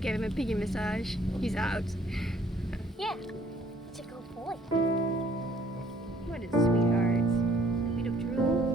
just gave him a piggy massage. He's out. Yeah, it's a good boy. What a sweetheart. A bit of drool.